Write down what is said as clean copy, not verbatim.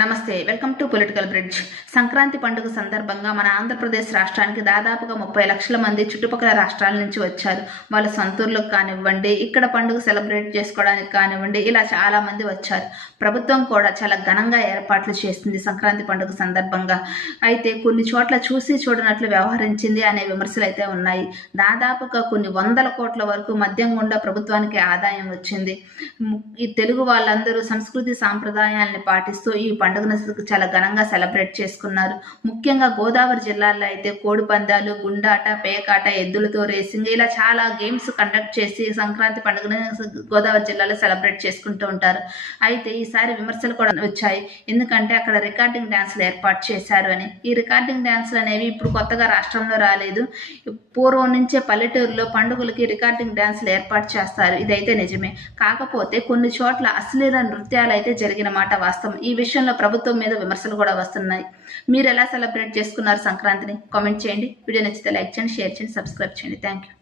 నమస్తే, welcome to political bridge. Sankranti పండుగ సందర్భంగా మన ఆంధ్రప్రదేశ్ రాష్ట్రానికి దాదాపుగా 30 లక్షల మంది చుట్టుపక్కల రాష్ట్రాల నుంచి వచ్చారు. వాళ్ళ సొంతూర్లకు కానివ్వండి, ఇక్కడ పండుగ సెలబ్రేట్ చేసుకోవడానికి కానివ్వండి, ఇలా చాలా మంది వచ్చారు. ప్రభుత్వం కూడా చాలా ఘనంగా ఏర్పాట్లు చేస్తుంది సంక్రాంతి పండుగ సందర్భంగా. అయితే కొన్ని చోట్ల చూసి చూడనట్లు వ్యవహరించింది అనే విమర్శలు అయితే ఉన్నాయి. దాదాపుగా కొన్ని 100 కోట్ల వరకు మద్యం గుండా ప్రభుత్వానికి ఆదాయం వచ్చింది. ఈ తెలుగు వాళ్ళందరూ సంస్కృతి సాంప్రదాయాలను పాటిస్తూ ఈ పండుగను చాలా ఘనంగా సెలబ్రేట్ చేసుకున్నారు. ముఖ్యంగా గోదావరి జిల్లాలో అయితే కోడి పందాలు, గుండాట, పేకాట, ఎద్దులతో రేసింగ్ ఇలా చాలా గేమ్స్ కండక్ట్ చేసి సంక్రాంతి పండుగను గోదావరి జిల్లాలో సెలబ్రేట్ చేసుకుంటూ ఉంటారు. అయితే ఈసారి విమర్శలు కూడా వచ్చాయి. ఎందుకంటే అక్కడ రికార్డింగ్ డ్యాన్సులు ఏర్పాటు చేశారు అని. ఈ రికార్డింగ్ డ్యాన్సులు అనేవి ఇప్పుడు కొత్తగా రాష్ట్రంలో రాలేదు. పూర్వం నుంచే పల్లెటూరులో పండుగలకి రికార్డింగ్ డ్యాన్సులు ఏర్పాటు చేస్తారు. ఇదైతే నిజమే. కాకపోతే కొన్ని చోట్ల అశ్లీల నృత్యాలు అయితే జరిగిన మాట వాస్తవం. ఈ విషయంలో ప్రభుత్వం మీద విమర్శలు కూడా వస్తున్నాయి. మీరు ఎలా సెలబ్రేట్ చేసుకున్నారు సంక్రాంతిని? కామెంట్ చేయండి. వీడియో నచ్చితే లైక్ చేయండి, షేర్ చేయండి, సబ్స్క్రైబ్ చేయండి. Thank you.